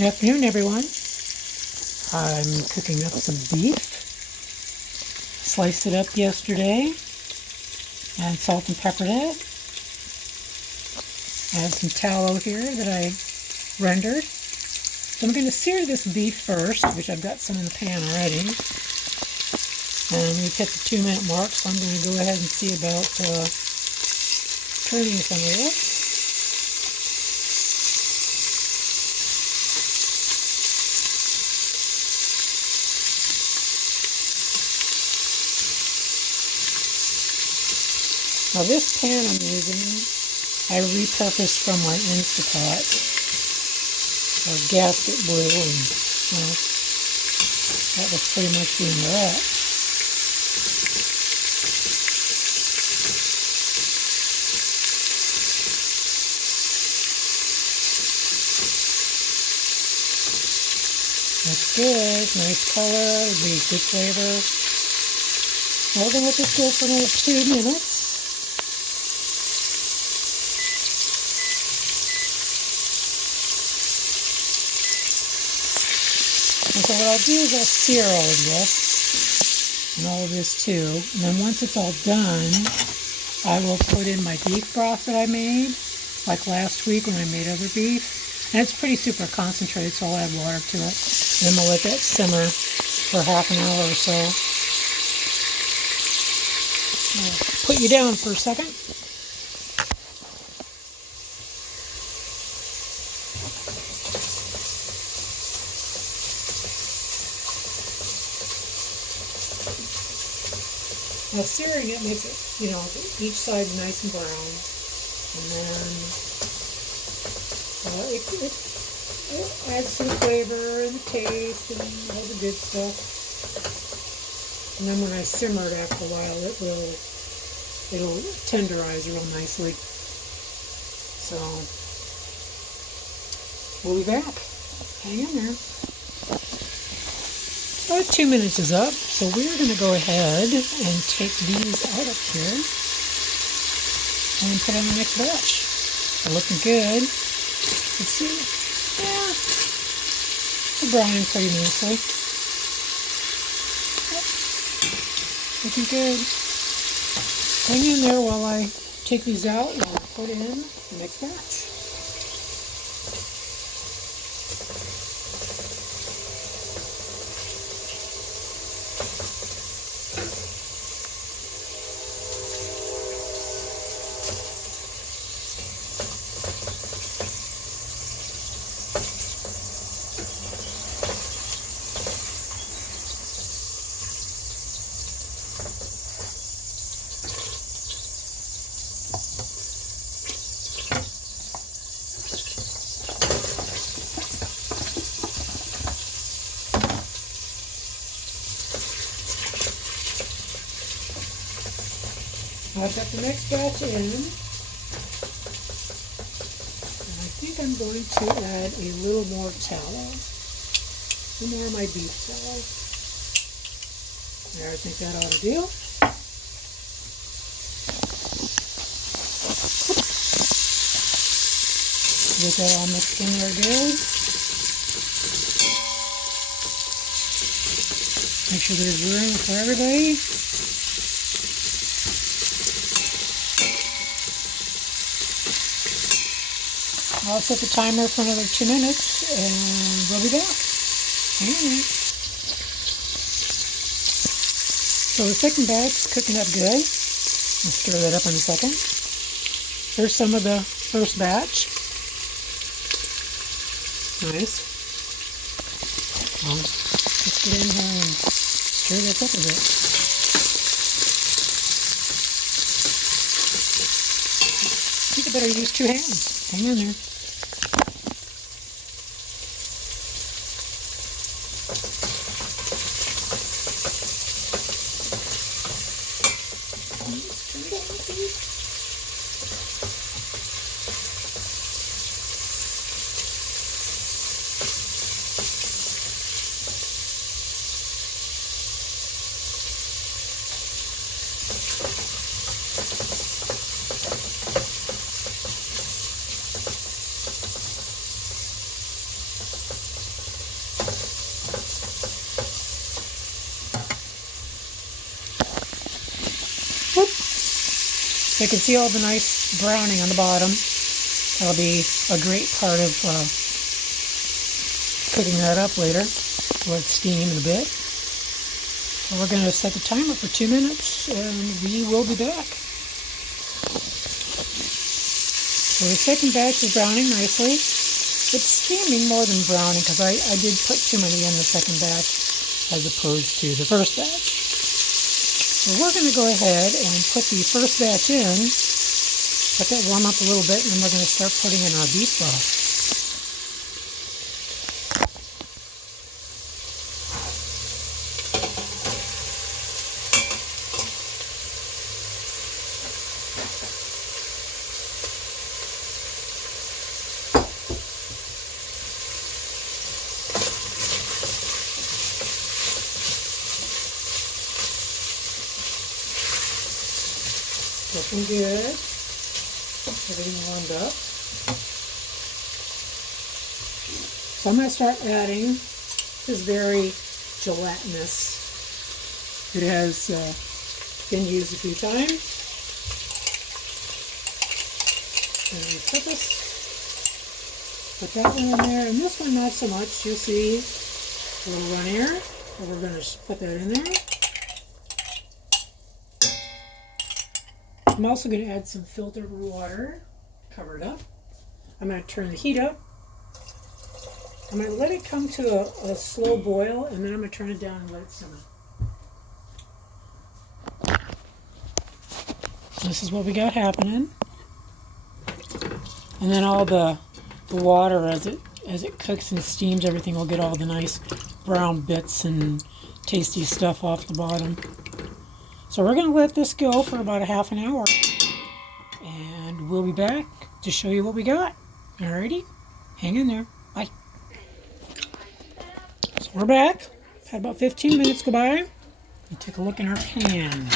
Good afternoon, everyone. I'm cooking up some beef. Sliced it up yesterday and salt and peppered it. I have some tallow here that I rendered. So I'm going to sear this beef first, which I've got some in the pan already. And we've hit the 2-minute mark, so I'm going to go ahead and see about turning some of this. Now this pan I'm using, I repurposed from my Instapot, or gasket blue, and well, that was pretty much the end of that. That's good, nice color, it'll be good flavor. Now we're going to let this go for another 2 minutes. And so what I'll do is I'll sear all of this, and all of this too, and then once it's all done, I will put in my beef broth that I made, like last week when I made other beef, and it's pretty super concentrated, so I'll add water to it, and then we'll let that simmer for half an hour or so. I'll put you down for a second. Now searing it makes it, each side nice and brown, and then it adds to the flavor and the taste and all the good stuff. And then when I simmer it after a while, it'll tenderize real nicely. So we'll be back. Hang in there. About 2 minutes is up, so we're going to go ahead and take these out of here and put on the next batch. They're looking good. Let's see. Yeah, they're browning pretty nicely. Yep. Looking good. Hang in there while I take these out and I'll put in the next batch. I've got the next batch in, and I think I'm going to add a little more tallow, a little more of my beef tallow. There, I think that ought to do. Get that all mixed in there good. Make sure there's room for everybody. I'll set the timer for another 2 minutes, and we'll be back. Alright. So the second batch is cooking up good. I'll stir that up in a second. Here's some of the first batch. Nice. Well, let's get in here and stir this up a bit. I think I better use 2 hands. Hang in there. So you can see all the nice browning on the bottom. That'll be a great part of cooking that up later. Let it steam in a bit. So we're going to set the timer for 2 minutes and we will be back. So the second batch is browning nicely. It's steaming more than browning because I did put too many in the second batch as opposed to the first batch. So we're going to go ahead and put the first batch in, let that warm up a little bit, and then we're going to start putting in our beef broth. Looking good. Everything warmed up. So I'm going to start adding, this is very gelatinous. It has been used a few times. And put that one in there. And this one not so much. You'll see a little runnier. So we're going to put that in there. I'm also going to add some filtered water, cover it up. I'm going to turn the heat up. I'm going to let it come to a slow boil, and then I'm going to turn it down and let it simmer. This is what we got happening. And then all the water, as it cooks and steams, everything will get all the nice brown bits and tasty stuff off the bottom. So we're going to let this go for about a half an hour, and we'll be back to show you what we got. Alrighty, hang in there. Bye. So we're back. Had about 15 minutes go by. And take a look in our pan.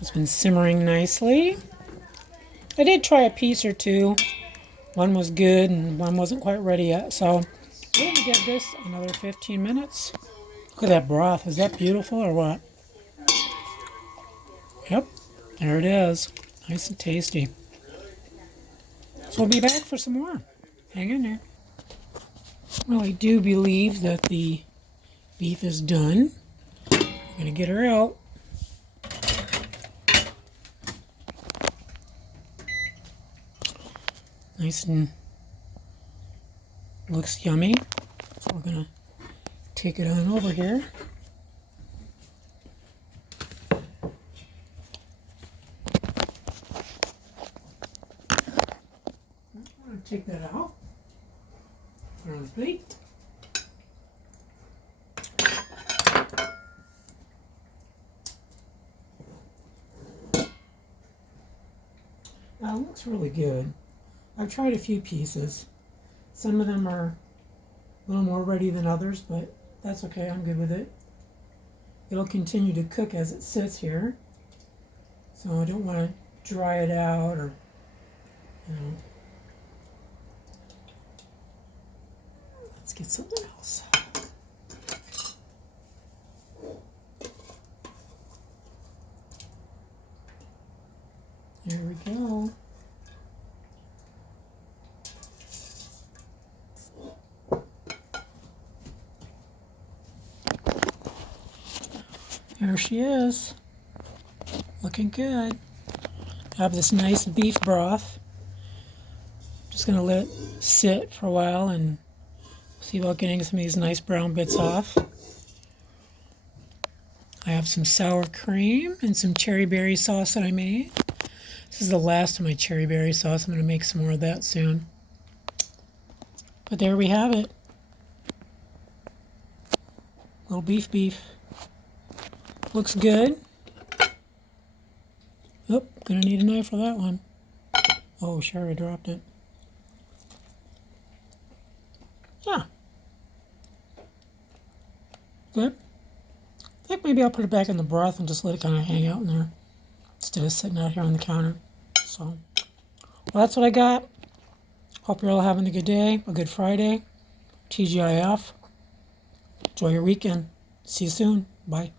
It's been simmering nicely. I did try a piece or two. One was good and one wasn't quite ready yet. So we're going to give this another 15 minutes. Look at that broth. Is that beautiful or what? Yep, there it is. Nice and tasty. So we'll be back for some more. Hang in there. Well, I do believe that the beef is done. I'm going to get her out. Nice and looks yummy. So we're going to take it on over here. Take that out, put it on the plate. Now it looks really good. I've tried a few pieces. Some of them are a little more ready than others, but that's okay, I'm good with it. It'll continue to cook as it sits here. So I don't want to dry it out or, you know. Let's get something else. There we go. There she is. Looking good. I have this nice beef broth. Just going to let it sit for a while and see about getting some of these nice brown bits off. I have some sour cream and some cherry berry sauce that I made. This is the last of my cherry berry sauce. I'm going to make some more of that soon. But there we have it. Little beef. Looks good. Oh, gonna need a knife for that one. Oh, sure, I dropped it. Yeah. Good. I think maybe I'll put it back in the broth and just let it kind of hang out in there instead of sitting out here on the counter. So, well, that's what I got. Hope you're all having a good day, a good Friday. TGIF. Enjoy your weekend. See you soon. Bye.